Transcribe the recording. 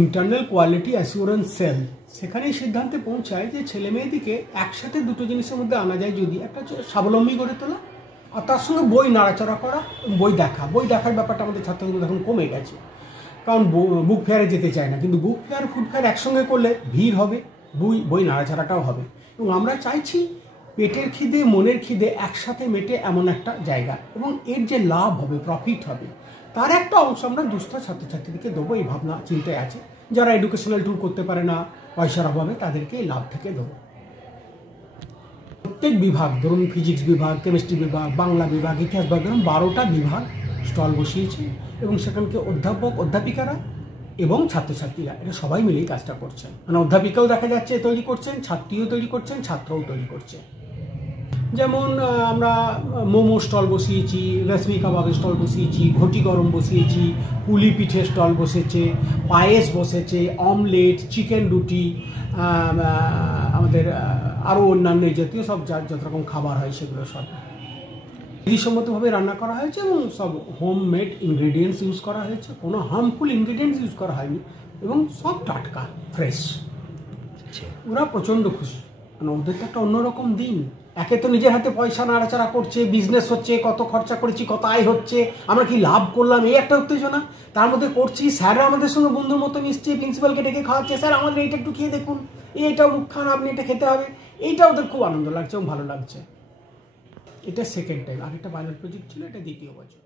Internal quality assurance sell সেখানেই সিদ্ধান্তে পৌঁছায় যে ছেলে মেয়েদিকে একসাথে দুটো জিনিসের মধ্যে আনা যায়, যদি একটা স্বাবলম্বী গড়ে তোলা আর তার সঙ্গে বই নাড়াচাড়া করা, বই দেখার ব্যাপারটা আমাদের ছাত্রদের এখন কমে গেছে, কারণ বুক ফেয়ারে যেতে চায় না, কিন্তু বুক ফেয়ার ফুড ফেয়ার একসঙ্গে করলে ভিড় হবে, বই নাড়াচাড়াটাও হবে। এবং আমরা চাইছি পেটের খিদে মনের খিদে একসাথে মেটে এমন একটা জায়গা, এবং এর যে লাভ হবে, প্রফিট হবে, তার একটা অংশ আমরা দুস্থ ছাত্রছাত্রীদেরকে দেবো, এই ভাবনা চিন্তায় আছে। যারা এডুকেশনাল ট্যুর করতে পারে না পয়সার অভাবে, তাদেরকে এই লাভ থেকে দেবো। প্রত্যেক বিভাগ, ধরুন ফিজিক্স বিভাগ, কেমিস্ট্রি বিভাগ, বাংলা বিভাগ, ইতিহাস বিভাগ, ধরুন 12টা বিভাগ স্টল বসিয়েছে, এবং সেখানকে অধ্যাপক অধ্যাপিকারা এবং ছাত্রছাত্রীরা এটা সবাই মিলেই কাজটা করছেন। মানে অধ্যাপিকাও দেখা যাচ্ছে তৈরি করছেন, ছাত্রীও তৈরি করছেন, ছাত্রও তৈরি করছে। যেমন আমরা মোমো স্টল বসিয়েছি, রেশমি কাবাবের স্টল বসিয়েছি, ঘটি গরম বসিয়েছি, পুলি পিঠের স্টল বসেছে, পায়েস বসেছে, অমলেট, চিকেন রুটি, আমাদের আরও অন্যান্য জাতীয় সব যত রকম খাবার হয় সেগুলো সব বিধিসম্মতভাবে রান্না করা হয়েছে, এবং সব হোমমেড ইনগ্রেডিয়েন্টস ইউজ করা হয়েছে, কোনো হার্মফুল ইনগ্রেডিয়েন্টস ইউজ করা হয়নি, এবং সব টাটকা ফ্রেশ। ওরা প্রচণ্ড খুশি, মানে ওদের তো একটা অন্যরকম দিন। একে তো নিজের হাতে পয়সা নাড়াচাড়া করছে, বিজনেস হচ্ছে, কত খরচা করেছি, কত আয় হচ্ছে, আমরা কি লাভ করলাম, এই একটা উত্তেজনা। তার মধ্যে করছি, স্যাররা আমাদের সঙ্গে বন্ধুর মতো মিশছে, প্রিন্সিপালকে ডেকে খাওয়াচ্ছে, স্যার আমাদের এইটা একটু খেয়ে দেখুন, এইটাও মুখ খান, আপনি এটা খেতে হবে, এইটা ওদের খুব আনন্দ লাগছে এবং ভালো লাগছে। এটা সেকেন্ড টাইম। আরেকটা পাইলট প্রজেক্ট ছিল, এটা দ্বিতীয় বছর।